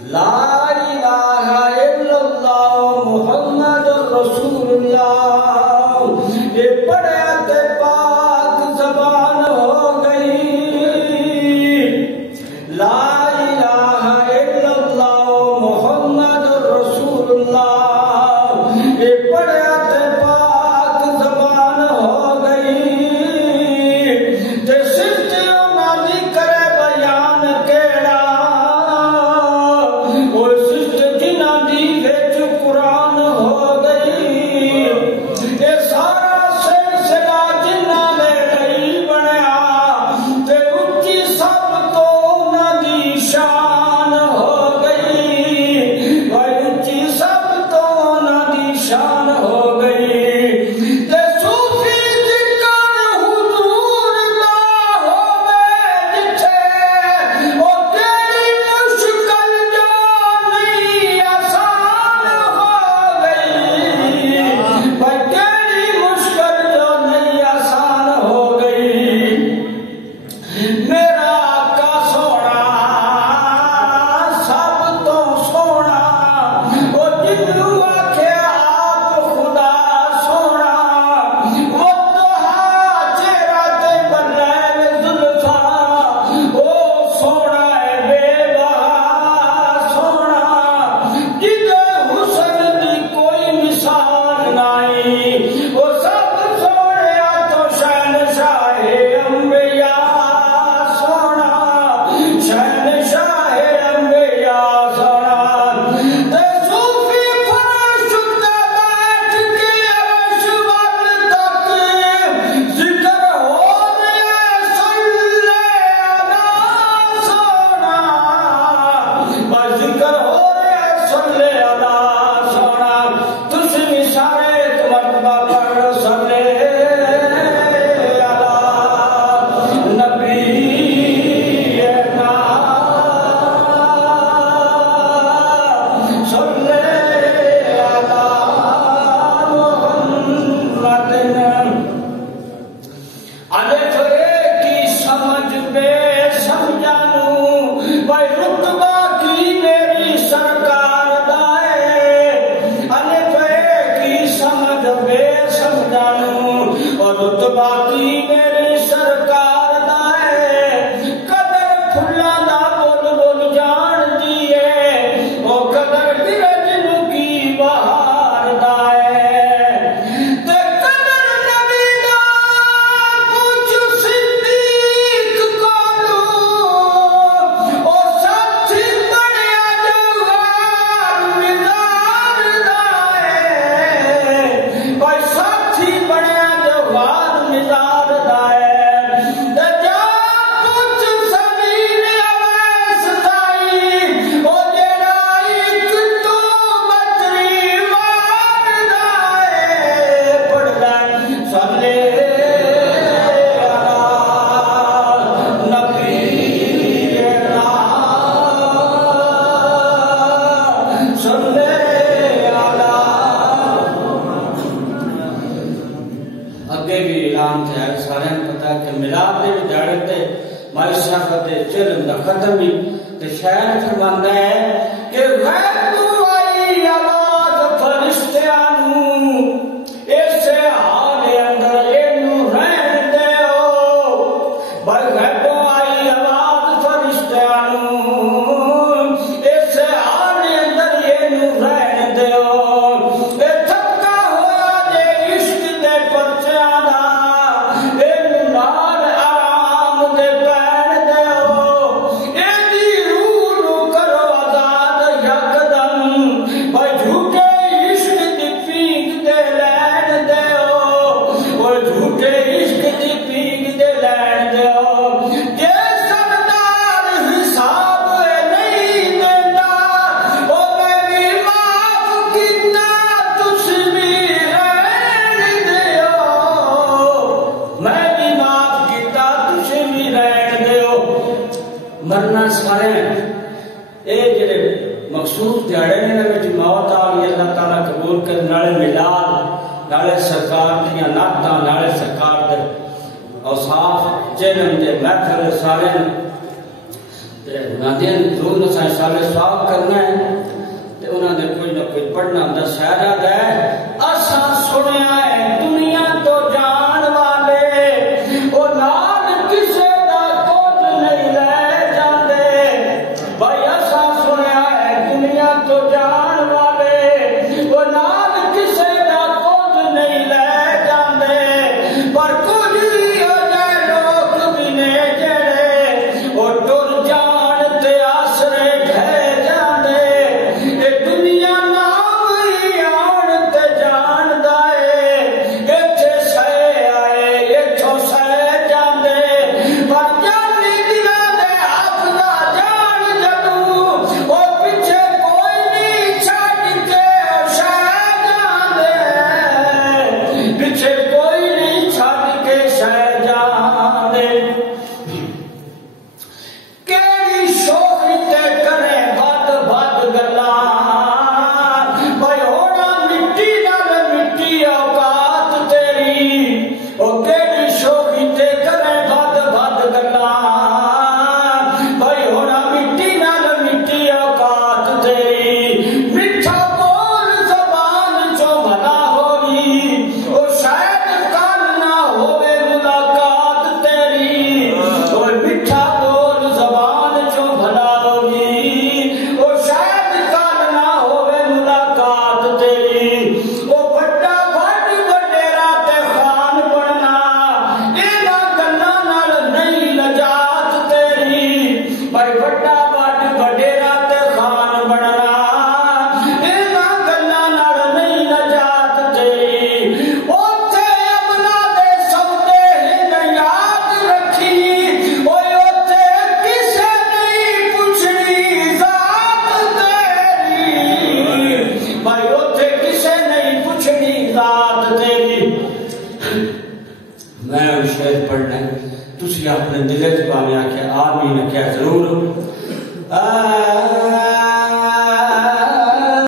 لا الہ الا اللہ محمد رسول اللہ یہ پڑھے تے پاک زبان ہو گئی لا الہ الا اللہ محمد رسول اللہ یہ پڑھے تے پاک زبان ہو گئی تے سفتیوں مالی کرے بیان کیڑا وہ سفت جنہ دی ویچ قرآن ہو گئی یہ سارا سلسلہ جنہ میں نہیں بنیا تے اچھی سب تو نہ دی شان ہو گئی بھائی اچھی سب تو نہ دی شان ہو گئی تے صوفی ذکر حضور دا ہوے جتھے او تیری مشکل جو نہیں آسان ہو گئی بھائی تیری مشکل جو نہیں آسان ہو گئی میرا آقا سونا سب تو سونا وہ جنوں آکھے آپ خدا سونا وہ تو چہرہ تے بلیل زلفا وہ سونا ہے بے بہا سونا جدے حسن دی کوئی مثال نہیں وہ سب سوڑیا تو شہنشاہ انبیاء سونا شہنشاہ انبیاء سونا تے صوفی فرش تے بیٹھ کے عرش ول تک ذکر ہو رہے صلی علی سونا بس ذکر ہو رہے صلی علی سونا تسی بھی سارے ایک مرتبہ پڑھ صلی علی نبی صلی علی محمد الف کی سمجھ بے سمجھانوں بھائی رتبہ کی میری سرکار دائے الف کی سمجھ بے سمجھانوں اور رتبہ کی میری سرکار دائے قدر پھلا دا بول بول جان دیئے وہ قدر برجنوں کی بہار دائے تے قدر نبی دا کچھ صدیق کولو او ساتھی بڑیا جوہر مزار دائے بھائی ساتھی بڑیا جوہر مزار دائے تے جا کچھ سمیر اویس دائی او جیڑا ایک تو بدری مار دائے پڑھ دائے صلی علی نبی صلی علی اگے بھی اعلان تھا سارے پتا کہ میلاد دے دیہڑے تے معیشت تے علم دا ختم بھی تے شاعر فرماندا ہے کہ غیب تو آئی آواز فرشتیاں نوں ایسے حال اندر اینوں رہن دیو بھائی غیب تو آئی آواز فرشتیاں نوں ایسے حال اندر اینوں رہن دیو اے تھکا ہوا جے عشق دے پرچیاں دا اینوں نال آرام دے پین دیو اے دی روح نوں کرو آزاد یکدم بھائی جھوٹے عشق دی پیگ دے لین دیو وہ جھوٹے عشق دی پیگ دے لین دیو جے سردار حساب نہیں دیندا او میں بھی معاف کیتا تسی بھی رہن دیو میں بھی معاف کیتا تسی بھی رہن دیو مرنا سارے اے جڑے مخصوص دیہڑے نے وچ موت آ گئی اللہ تعالیٰ قبول کر نالے میلاد نالے سرکار دیاں نعتاں نالے سرکار دے اوصاف جنم دے محفل سارے ضرور نسائیں سالے سواب کرنا ہے تے انہوں نے کوئی نہ کوئی پڑھنا اندر شہرہ دے اساں سنیا ہے دنیا تو جان والے او نال کسے دا کچھ نہیں لے جاندے بھائی اساں سنیا ہے دنیا تو جان والے او نال کسے دا کچھ نہیں لے جاندے پر کچھ ہو جائے لوگ بھی نے جڑے او ٹر جان تے آسرے گھے جاندے اے دنیا نام ہی آن تے جان دائے ایتھے سہے آئے ایتھوں سہے جاندے پر جانی دلہ دے حفظہ جان جدوں او پیچھے کوئی نہیں چھڑ کے او شہ جاندے پیچھے کوئی نہیں چھڑ کے شہ جاندے کیڑی شوخی تے کرے بد بد گلاں بھائی ہونا مٹی نال مٹی اوقات تیری او کیڑی شوخی تے کرے بد بد گلاں بھائی ہونا مٹی نال مٹی اوقات تیری میٹھا بول زبان چوں بھلا ہوئی او شاید کل نہ ہوے ملاقات تیری او میٹھا بول زبان چوں بھلا ہوئی او شاید کل نہ ہوے ملاقات تیری او بڑا بڑ وڈیرا تے خان بننا انہاں گلاں نال نہیں نجات تیری بھائی بڑا بڑ وڈیرا تے خان بننا انہاں گلاں نال نہیں نجات تیری اوتھے امنا دے سودے ہن یاد رکھی اوے اوتھے کسے نہیں پوچھنی ذات تیری بھائی اوتھے کسے نہیں پوچھنی ذات تیری میں وہ شعر پڑھنا ہے تسی اپنے دل وچ باویں آکھیا آمین کیا ضرور